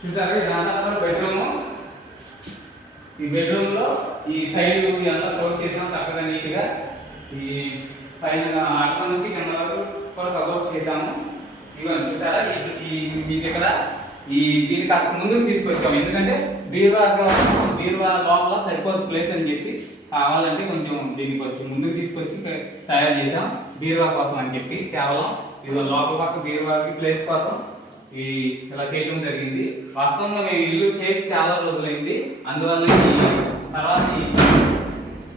చూసారు ఇదంతా బెడ్రూమ్. ఈ బెడ్రూమ్ లో ఈ సైడ్ అంతా క్లోజ్ చేసాం చక్కగా నీట్ గా. ఈ పైన అట్ట నుంచి కింద వరకు కూడా కవర్స్ చేసాము. ఇవన్నీ చూసారా మీకు ఇక్కడ ఈ దీన్ని కాస్త ముందుకు తీసుకొచ్చాము, ఎందుకంటే బీరువా లోపల సరిపోదు ప్లేస్ అని చెప్పి కావాలంటే కొంచెం దీన్ని కొంచెం ముందుకు తీసుకొచ్చి తయారు చేసాం బీరువా కోసం అని చెప్పి. కేవలం ఇది లోపల పక్క బీరువాకి ప్లేస్ కోసం ఇలా చేయడం జరిగింది. వాస్తవంగా మేము ఇల్లు చేసి చాలా రోజులైంది, అందువల్ల తర్వాత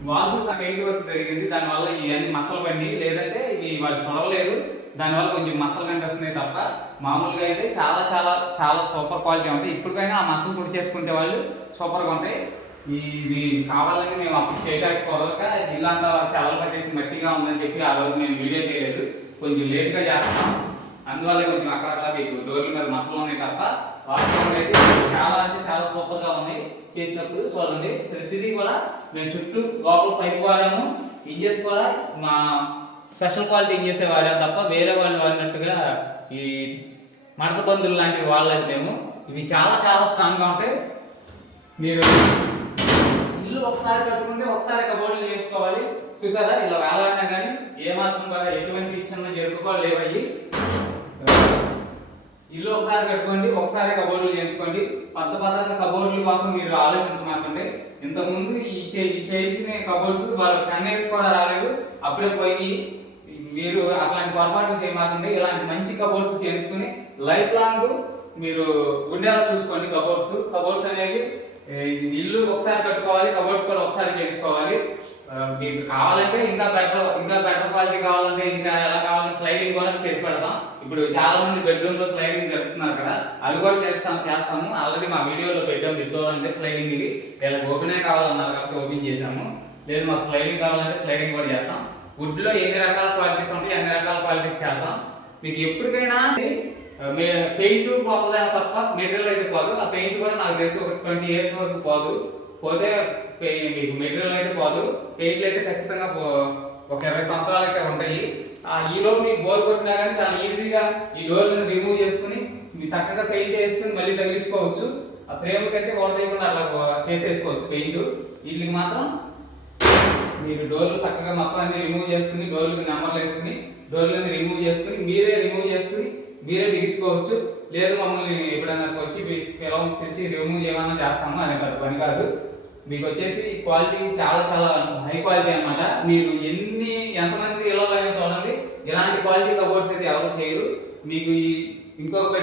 వాల్స్ పెయింట్ వర్క్ జరిగింది, దానివల్ల ఇవన్నీ మచ్చలు పడి, లేదంటే ఇవి వాళ్ళు పొడవలేదు, దానివల్ల కొంచెం మచ్చలు కనిపిస్తున్నాయి తప్ప మామూలుగా అయితే చాలా చాలా చాలా సూపర్ క్వాలిటీ ఉంటాయి. ఇప్పటికైనా ఆ మచ్చలు పొడి చేసుకుంటే వాళ్ళు సూపర్గా ఉంటాయి. ఇది కావాలని మేము అప్పుడు చేయడానికి కుదరక ఇల్లంతా చాలా పట్టేసి మట్టిగా ఉందని చెప్పి ఆ రోజు మేము వీడియో చేయలేదు, కొంచెం లేట్గా చేస్తాం. అందువల్ల కొంచెం అక్కడ మీకు డోర్ల మీద మచ్చలు ఉన్నాయి తప్ప వాస్తవం అయితే చాలా అంటే చాలా సూపర్గా ఉన్నాయి. చేసినప్పుడు చూడండి ప్రతిదీ కూడా మేము చుట్టూ లోపల పైపు వాడాము, ఇంజెస్ కూడా మా స్పెషల్ క్వాలిటీ ఇంజెస్ వాడాము తప్ప వేరే వాళ్ళు వాడినట్టుగా ఈ మడత బందులు లాంటివి వాడలేదు మేము. ఇవి చాలా చాలా స్ట్రాంగ్గా ఉంటాయి. మీరు ఇల్లు ఒకసారి కట్టుకుంటే ఒకసారి కబోర్డులు చేయించుకోవాలి. చూసారా ఇలా వేలాడినా కానీ ఏమాత్రం కూడా ఎటువంటి చిన్న జరుపు కూడా లేవయ్యి. ఇల్లు ఒకసారి కట్టుకోండి, ఒకసారి కబోర్డులు చేయించుకోండి. పెద్ద కబోర్డుల కోసం మీరు ఆలోచించమాకండి. ఇంతకుముందు ఈ చేసిన కబోర్డ్స్ వాళ్ళు 10 years కూడా రాలేదు, అప్పుడే పోయి మీరు అట్లాంటి పొరపాట్లు చేయమాకండి. ఇలాంటి మంచి కబోర్డ్స్ చేయించుకుని లైఫ్ లాంగ్ మీరు ఉండేలా చూసుకోండి. కబోర్డ్స్ అనేవి ఇల్లు ఒకసారి కట్టుకోవాలి, కబోర్డ్స్ కూడా ఒకసారి చేయించుకోవాలి. మీకు కావాలంటే ఇంకా బెటర్ క్వాలిటీ కావాలంటే ఇంకా ఎలా కావాలంటే స్లైడింగ్ కూడా చేసి పెడతాం. ఇప్పుడు చాలా మంది బెడ్రూమ్ లో స్లైడింగ్ జరుగుతున్నారు కదా, అవి కూడా చేస్తాము. ఆల్రెడీ మా వీడియోలో పెట్టాము, మీరు చూడండి. స్లైడింగ్ ఇవి వీళ్ళకి ఓపెనే కావాలన్నారు కాబట్టి ఓపెన్ చేసాము. లేదు మాకు స్లైడింగ్ కావాలంటే స్లైడింగ్ కూడా చేస్తాం. వుడ్ లో ఎన్ని రకాల క్వాలిటీస్ ఉంటాయి అన్ని రకాల క్వాలిటీస్ చేస్తాం. మీకు ఎప్పటికైనా పెయింట్ పోతుందేమో తప్ప మెటీరియల్ అయితే పోదు. ఆ పెయింట్ కూడా నాకు తెలిసి ఒక 20 years వరకు పోతే మీకు మెటీరియల్ అయితే పోదు. పెయింట్లు అయితే ఖచ్చితంగా ఒక 20 సంవత్సరాలు అయితే ఉంటాయి. ఈ లోపు మీకు బోర్ కొట్టినా కానీ చాలా ఈజీగా ఈ డోర్లను రిమూవ్ చేసుకుని మీ చక్కగా పెయింట్ వేసుకుని మళ్ళీ తగిలించుకోవచ్చు. ఆ ఫ్రేమ్ కంటే కూడా తీయకుండా అలా చేసేసుకోవచ్చు పెయింట్. వీటికి మాత్రం మీరు డోర్లు చక్కగా మొత్తం అన్ని రిమూవ్ చేసుకుని డోర్లకు నెంబర్లు వేసుకుని డోర్లను రిమూవ్ చేసుకుని మీరే బిగించుకోవచ్చు. లేదు మమ్మల్ని ఎప్పుడైనా వచ్చి పిలిచి రిమూవ్ చేయమన్నా చేస్తాము, అనే పని కాదు. మీకు వచ్చేసి క్వాలిటీ చాలా చాలా హై క్వాలిటీ అనమాట. మీరు ఎంతమంది ఇలా చూడండి, ఇలాంటి క్వాలిటీ కబోర్డ్స్ అయితే ఎవరు చేయరు. మీకు ఇంకొక